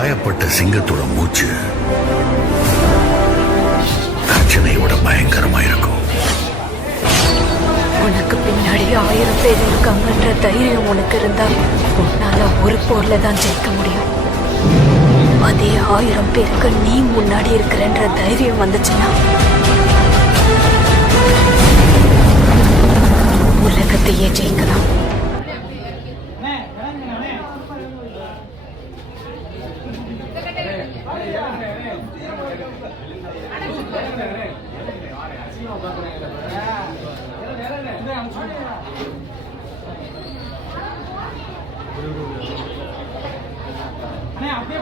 காயப்பட்ட சிங்கத்தோட மூச்சு கர்ச்சனையோட பயங்கரமா இருக்கும். உனக்கு பின்னாடி 1000 பேர் இருக்காங்கன்ற தைரியம் உனக்கு இருந்தா உன்னால ஒரு போர்ல தான் ஜெயிக்க முடியும். அதே 1000 பேருக்கு நீ முன்னாடி இருக்கிறன்ற தைரியம் வந்துச்சுன்னா உலகத்தையே ஜெயிக்கலாம். அப்படியே